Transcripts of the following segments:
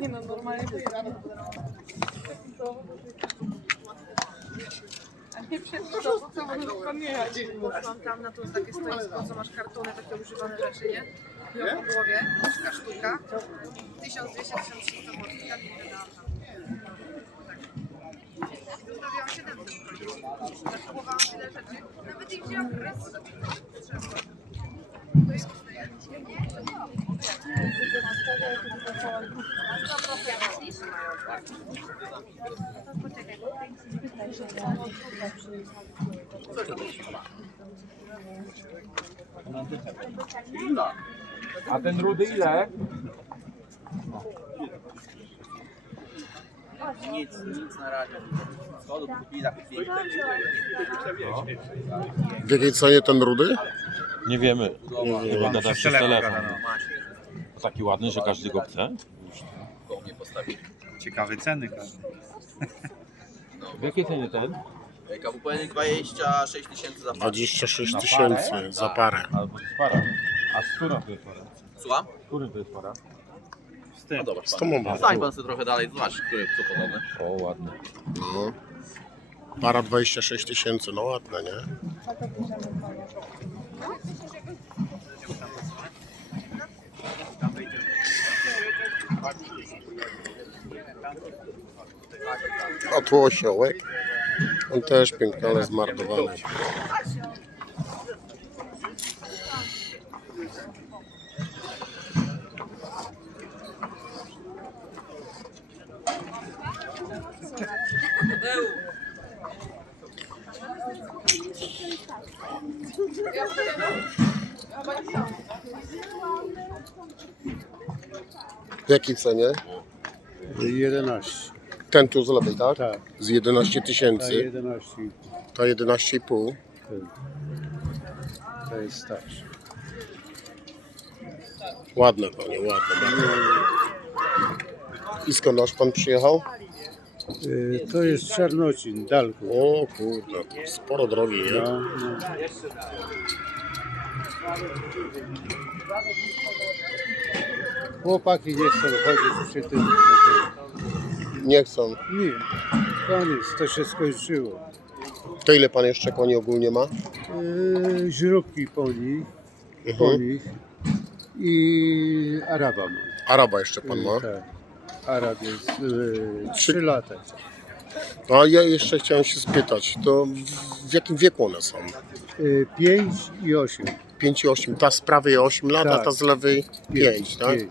Nie no, normalnie to jest. A nie przecież to, co możesz jechać. Mam tam na to takie stoisko, co masz kartony, takie używane rzeczy, nie? Biorę po głowie, sztuka. 1200 1300 zł, tak nie wydałam tam. Zostawiałam 700 zł. Zachowałam tyle rzeczy. Nawet ich wzięłam raz. Trzeba. To jest A ten rudy ile? Nic, nic na razie. Schodów kupili za pięć. W jakiej cenie ten rudy? Nie wiemy. Chyba gada przez telefon. No. Taki ładny, że każdy go chce. Koło mnie postawili. Ciekawe ceny każdy. W jakiej cenie ten? KWP 26 tysięcy za parę. 26 Na tysięcy za parę. Albo to jest para. A z którą to jest para? Słucham? Z którym to jest para? Z tym. No dobra, Z tą oba. Stań pan sobie trochę dalej, zobacz, które co podobne. O, ładny. No. Para 26 tysięcy, no ładne, nie? A tu osiołek. On też piękny, ale zmardowany. Cenie? 11. Ten tu z lewej, tak? Tak, Z 11 ta tysięcy. 11 Ta 11,5. to jest starszy. Ładne konie, ładne. bardzo. I skąd aż pan przyjechał? Y, To jest Czarnocin, Dalku. O kurde, sporo drogi, nie? No, no. Chłopaki nie chcą chodzić przy tym. Nie chcą. Nie, koniec, to się skończyło. To ile pan jeszcze koni ogólnie ma? Yy, Źróbki po nich, po Mhm. nich i Araba mam. Araba jeszcze pan ma. Tak. Arab jest yy, 3 lata. A ja jeszcze chciałem się spytać, to w- jakim wieku one są? 5 i 8. 5 i 8. Ta z prawej 8 lat, a Tak. ta z lewej 5, tak? 5.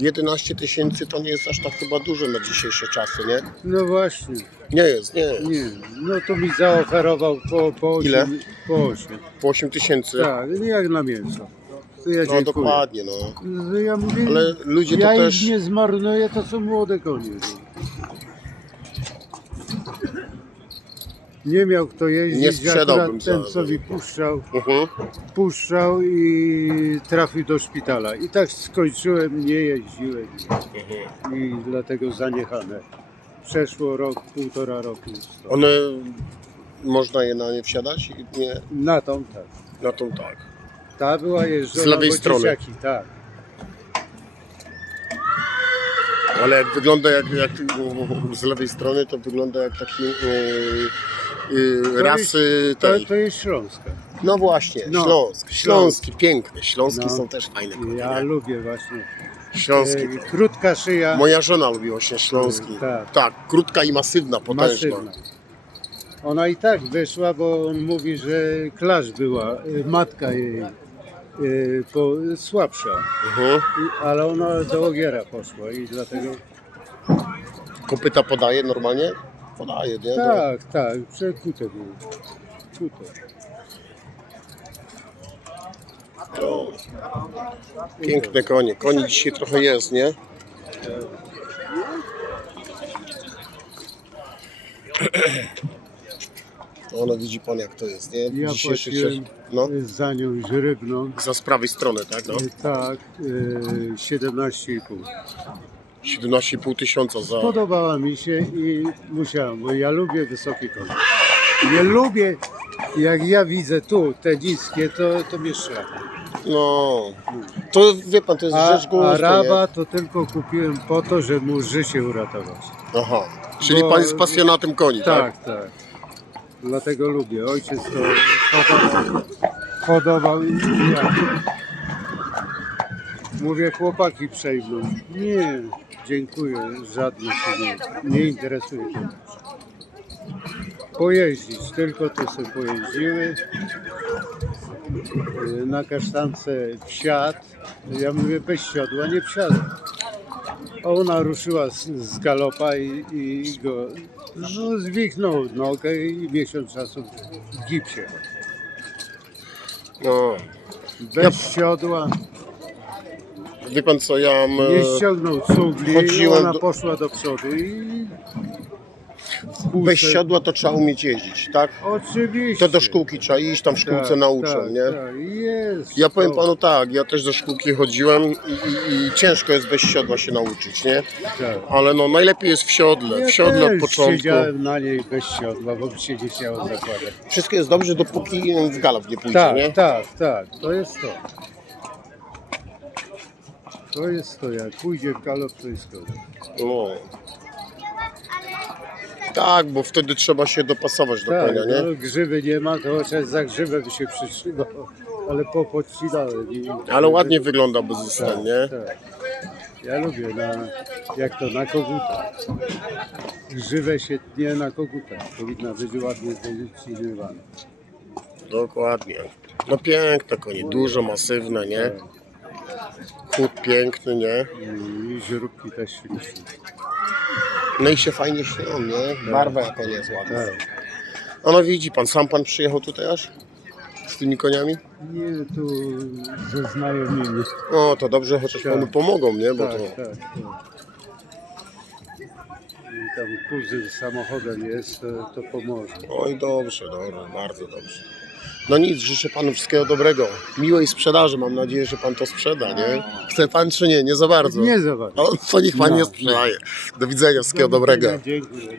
11 tysięcy to nie jest aż tak chyba dużo na dzisiejsze czasy, nie? No właśnie, Nie jest, nie. nie. No to mi zaoferował po, po 8. Ile? Po 8. Po 8 tysięcy. Tak, nie jak na mięso. To ja No dziękuję. dokładnie, no. No Ja mówię, Ale ludzie to ja też... ich nie zmarnuję, to są młode konie. Nie miał kto jeździć, Nie sprzedałbym akurat ten co mi puszczał, Mhm. puszczał i trafił do szpitala. I tak skończyłem, nie jeździłem i dlatego zaniechane. Przeszło rok, półtora roku. One... Można je na nie wsiadać? I Nie, Na tą tak. na tą tak. Ta była jeżdżona, Z lewej bo strony. dzieciaki, tak. Ale jak wygląda jak, jak z lewej strony, to wygląda jak taki yy, yy, rasy To, tej. to jest Śląska. No właśnie, No. Śląsk. Śląski, piękny. Śląski No. są też fajne. Ja nie? lubię właśnie. Śląski. E, krótka szyja, Moja żona lubi właśnie śląski. Tak. Tak, krótka i masywna, potężna. masywna. Ona i tak wyszła, bo on mówi, że klasz była, y, matka jej y, po, słabsza, Mhm. I, ale ona do ogiera poszła i dlatego... Kopyta podaje normalnie? Podaje, nie? No. Tak, tak, przekute były. Kute. Piękne konie. Koni dzisiaj trochę jest, nie? Ono widzi pan jak to jest, nie? W Ja dzisiejszych płaciłem czasach- No, za nią źrybną, za z prawej strony, tak? No. y, tak, y, 17,5. 17,5 tysiąca za... Podobała mi się i musiałem, bo ja lubię wysokie konie. Nie lubię, jak ja widzę tu te niskie, to, to mnie szlak. No, to wie pan, to jest A, rzecz gustu, a nie? raba to tylko kupiłem po to, żeby mu życie uratować. Aha, czyli Bo- pan jest pasjonatem koni, tak? Tak, tak. Dlatego lubię. Ojciec to hodował, hodował i ja. Mówię, chłopaki przejmą. Nie, dziękuję, żadne się nie, nie interesuje. Pojeździć, tylko tu sobie pojeździły. Yy, Na kasztance wsiadł. Ja mówię, bez siodła nie wsiadł. Ona ruszyła z, z galopa i, i go no, zwichnął nogę i miesiąc czasu w gipsie. No, Bez siodła, wie pan co, ja... m, nie ściągnął cugli, chodziłem ona do- poszła do przodu i... Bez siodła to trzeba umieć jeździć, tak? Oczywiście. To do szkółki trzeba iść, tam w szkółce Tak, nauczą, tak, nie? Tak, jest. Ja powiem panu tak, ja też do szkółki chodziłem i, i, i ciężko jest bez siodła się nauczyć, nie? Tak. Ale no najlepiej jest w siodle, Ja w siodle od początku. siedziałem na niej bez siodła, bo się nie chciało zakładać. Wszystko jest dobrze, dopóki w galop nie pójdzie, Tak, nie? tak, tak, to jest to. To jest to, jak pójdzie w galop, to jest to. No. Tak, bo wtedy trzeba się dopasować do Tak, konia, nie? no, grzywy nie ma, to chociaż za grzywę by się przytrzymał, ale popodcinałem. i- Ale ładnie wygląda bez tak, ten, nie? tak. Ja lubię, na, jak to na koguta. Grzywę się tnie na koguta. Powinna być ładnie wycinowana. Dokładnie. No piękne konie, duże, masywne, nie? Chód piękny, nie? I źróbki też śliczne. No i się fajnie śnią, nie? Barwa jaka nie jest ładna. A no widzi pan, sam pan przyjechał tutaj aż? Z tymi koniami? Nie, tu ze znajomymi. O, to dobrze, chociaż Tak. panu pomogą, nie? Bo Tak, to... tak, tak. I tam kuzyn z samochodem jest, to, to pomoże. Oj, dobrze, dobrze, bardzo dobrze. No nic, życzę panu wszystkiego dobrego. Miłej sprzedaży, mam nadzieję, że pan to sprzeda, nie? Chce pan czy nie? Nie za bardzo. Nie zobacz. O, to niech pan No, nie sprzedaje. Do widzenia, wszystkiego dobrego. Dziękuję.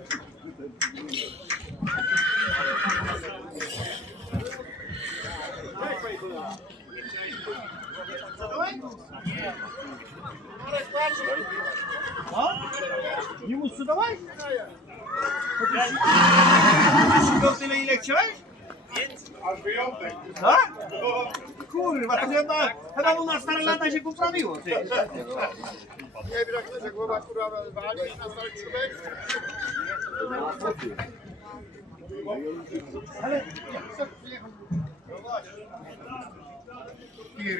tyle ile chciałeś? Aż wyjątek. Tak? Kurwa, to chyba, chyba u nas stare lata się poprawiło. Ty. Nie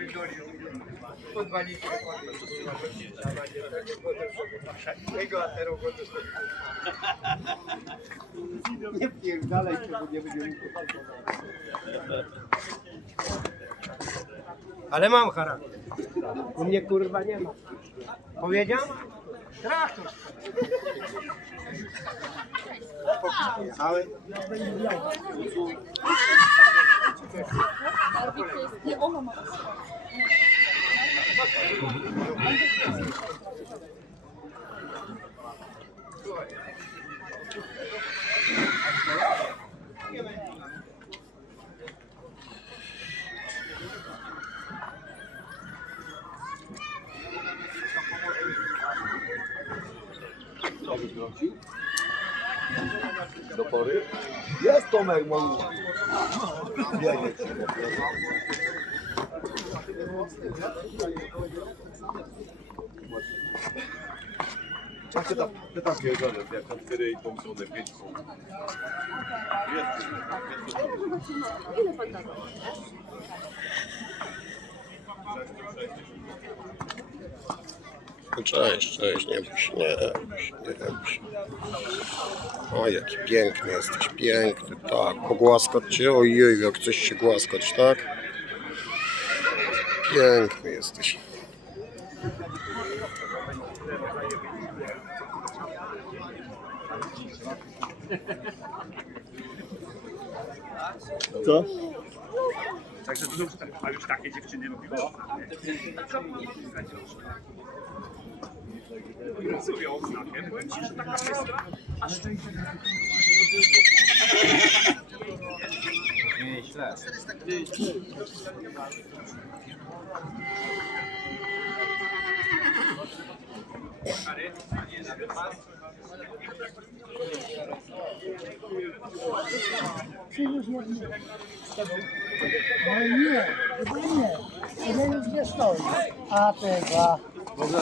po 2 litry wody. Trzeba będzie robić wodę, żeby jego aterą wodę Nie pierdalaj się, bo nie będziemy Ale mam charakter. U mnie kurwa nie ma. Powiedział? Traktor. Cały. Nie, ona ma. Co byś wrócił? Do pory? Jest Tomek, mój. Biegnie. Jak Cześć, cześć, nie bój się, nie nie. O, jaki piękny jesteś, piękny, tak, pogłaskać cię, ojej, jak chcesz się głaskać, tak? Piękny jesteś. Co? Także dużo, a już takie dziewczyny mówiło. Pracują znakiem. Powiem ci, że taka siostra, a szczęście. Gençler. Maria, Ah, pegar. Vamos lá.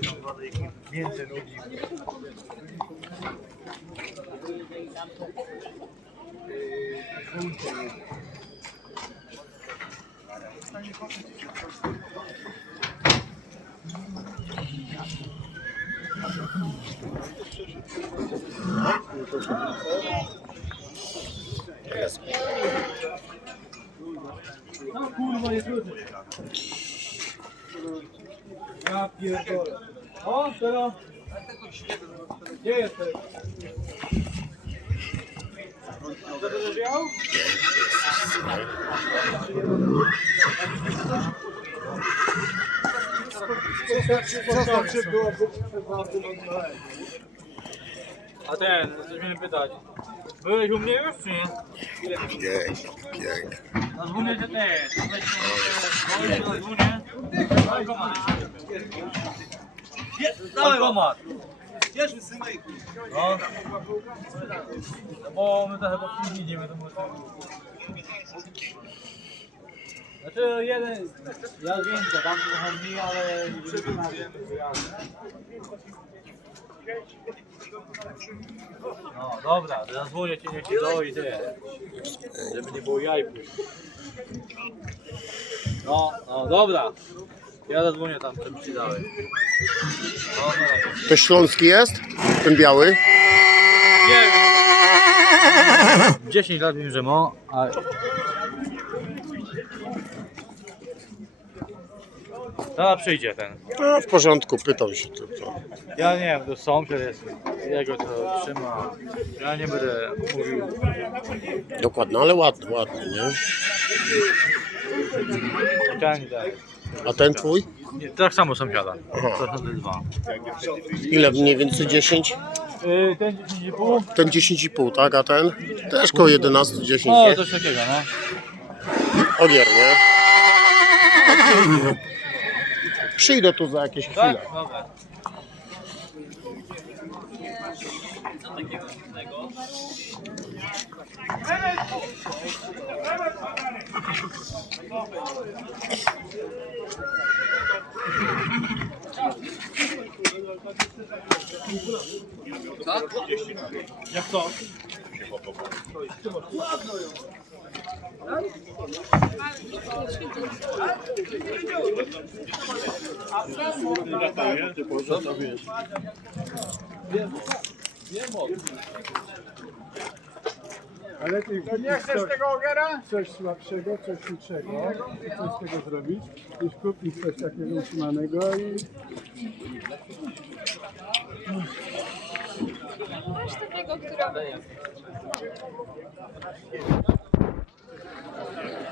to nie. Tyle już nie stoi. A tego. Pomału, Lara pomału. Ja pierdolę. O, teraz. Gdzie jesteś? Co będziesz miał? Co znaczy było A ten, coś mnie pytać. Byłeś u mnie już czy nie? Piękny, piękny. Zadzwonię cię też. Bankomat. No. Bo my to chyba później idziemy, to może... Znaczy jeden, ja wiem, że tam mniej, ale No dobra, to zadzwonię ci, niech ci dojdzie. Żeby nie było jaj później. No, no dobra. Ja zadzwonię tam, żeby ci dałem. No, no, no. To śląski jest? Ten biały? Nie wiem. 10 lat wiem, że ma, a... Zaraz przyjdzie ten. No, w porządku, pytam się tylko. Ja nie wiem, to sąsiad jest, jego to trzyma. Ja nie będę mówił. Dokładnie, ale ładny, ładny, nie? Nie dać. A ten twój? Nie, tak samo sąsiada. Aha. To są te dwa. Ile mniej więcej 10? Yy, ten 10,5? Ten 10,5, tak? A ten? Też koło 11, 10, No, nie? coś takiego, no. Ogier, nie? Przyjdę tu za jakieś chwilę. Tak? Dobra. Jak to? Ale ty nie chcesz tego ogiera? Coś słabszego, coś i coś z tego zrobić, niż kupić coś takiego utrzymanego i Masz takiego, która...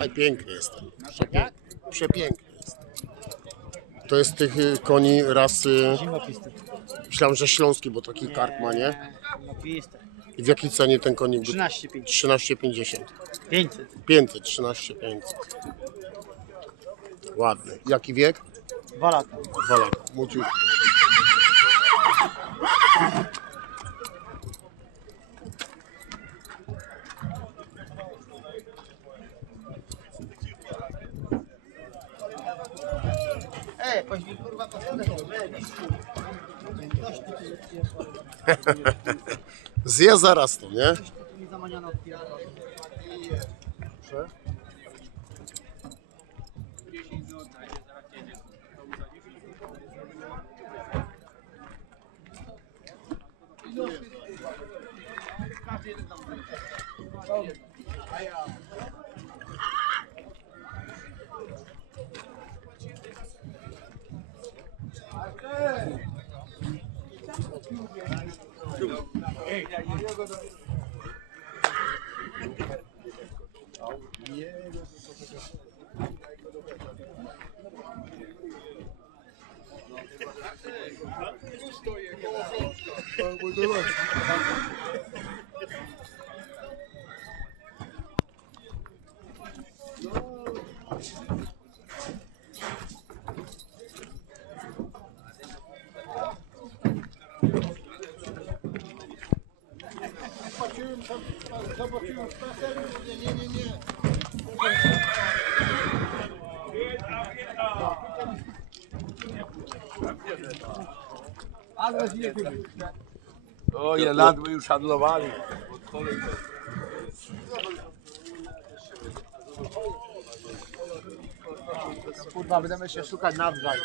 Ale piękny jest ten. Przepiękny. Przepiękny jest. To jest tych y, koni rasy... Myślałem, że śląski, bo taki karp ma, nie? I w jakiej cenie ten konik? był? 13,5. 13,50. 500. 500, 13, 500. Ładny. Jaki wiek? 2 lata. Dwa lata. Młodziutki. Ej, poźmi kurwa po Zje zaraz to, nie? mi zamaniano od O, ile ええ、いや、いや、lat my już handlowali. Kurwa, będziemy się szukać nawzajem.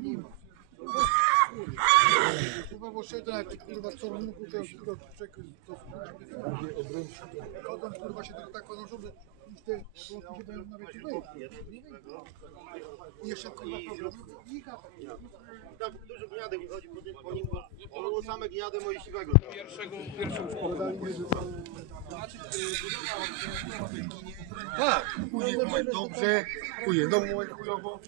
trzy skarpetki. Kurwa, bo szedłem jak kurwa co mógł, to kurwa czekaj, to Potem kurwa się tak ponoszą, że już te włosy się będą nawet wyjść. I jeszcze kurwa. Tak, dużo gniadek wychodzi po nim, bo same gniady moje siwego. Pierwszego, pierwszą szkołę. Tak, moment dobrze, znowu moment chujowo.